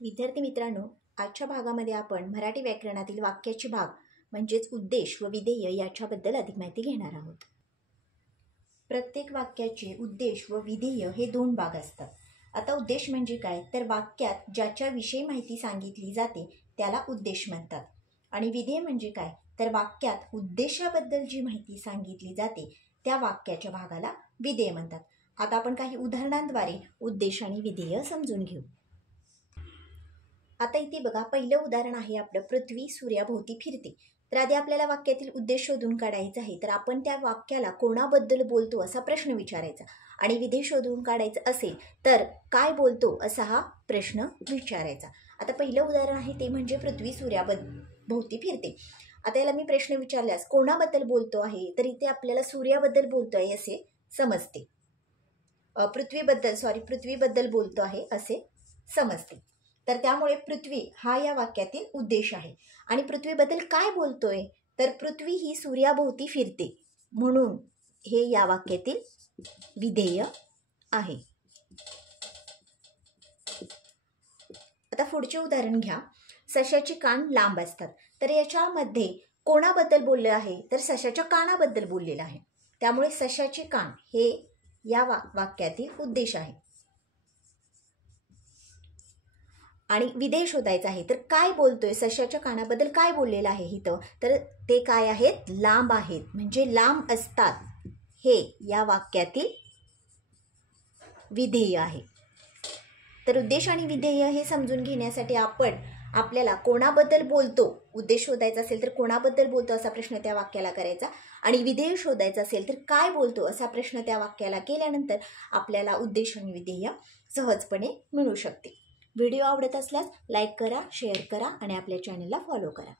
विद्यार्थी मित्रांनो, आजच्या भागामध्ये आपण मराठी व्याकरणातील वाक्याचे भाग म्हणजेच उद्देश व विधेय याच्याबद्दल अधिक माहिती घेणार आहोत। प्रत्येक वाक्याचे उद्देश व विधेय हे दोन भाग असतात। आता उद्देश म्हणजे काय, तर वाक्यात ज्याच्याविषयी माहिती सांगितली जाते त्याला उद्देश म्हणतात। आणि विधेय म्हणजे काय, तर वाक्यात उद्देशाबद्दल जी माहिती सांगितली जाते त्या वाक्याच्या भागाला विधेय म्हणतात। आता आपण काही उदाहरणांद्वारे उद्देश आणि विधेय समजून घेऊ। आता इथे बघा, पहिलं उदाहरण आहे आपलं, पृथ्वी सूर्याभोवती फिरते। तर आधी आपल्याला वाक्यातील उद्देश शोधून काढायचा आहे। तर आपण त्या वाक्याला कोणाबद्दल बोलतो असा प्रश्न विचारायचा, आणि विधेय शोधून काढायचं असेल तर काय बोलतो असा हा प्रश्न विचारायचा। आता पहिलं उदाहरण आहे ते म्हणजे पृथ्वी सूर्याभोवती फिरते। आता याला मी प्रश्न विचारल्यास कोणाबद्दल बोलतो आहे, तर इथे आपल्याला सूर्याबद्दल बोलतोय असे समजते। पृथ्वीबद्दल बोलतो आहे असे समजते। तर त्यामुळे पृथ्वी हा या वाक्यातील उद्देश आहे। आणि पृथ्वीबद्दल काय बोलतोय, तर पृथ्वी ही सूर्याभोवती फिरते, म्हणून हे या वाक्यातील विधेय आहे। आता पुढचे उदाहरण घ्या, सशाचे कान लांब असतात। तर याच्यामध्ये कोणाबद्दल बोलले आहे, तर सशाच्या कानाबद्दल बोललेलं आहे। त्यामुळे सशाचे कान हे या वाक्यातील उद्देश आहे। आणि विधेय शोधायचं आहे, तर काय बोलतोय, सशाच्या कानाबद्दल काय बोललेलं आहे इथं, तर ते काय आहेत, लांब आहेत, म्हणजे लांब असतात, हे या वाक्यातील विधेय आहे। तर उद्देश आणि विधेय हे समजून घेण्यासाठी आपल्याला कोणाबद्दल बोलतो, उद्देश शोधायचा असेल तर कोणाबद्दल बोलतो असा प्रश्न त्या वाक्याला करायचा, आणि विधेय शोधायचा असेल तर काय बोलतो असा प्रश्न त्या वाक्याला केल्यानंतर आपल्याला उद्देश आणि विधेय सहजपणे मिळू शकते। व्हिडिओ आवडत असल्यास लाईक करा, शेअर करा आणि आपल्या चॅनलला फॉलो करा।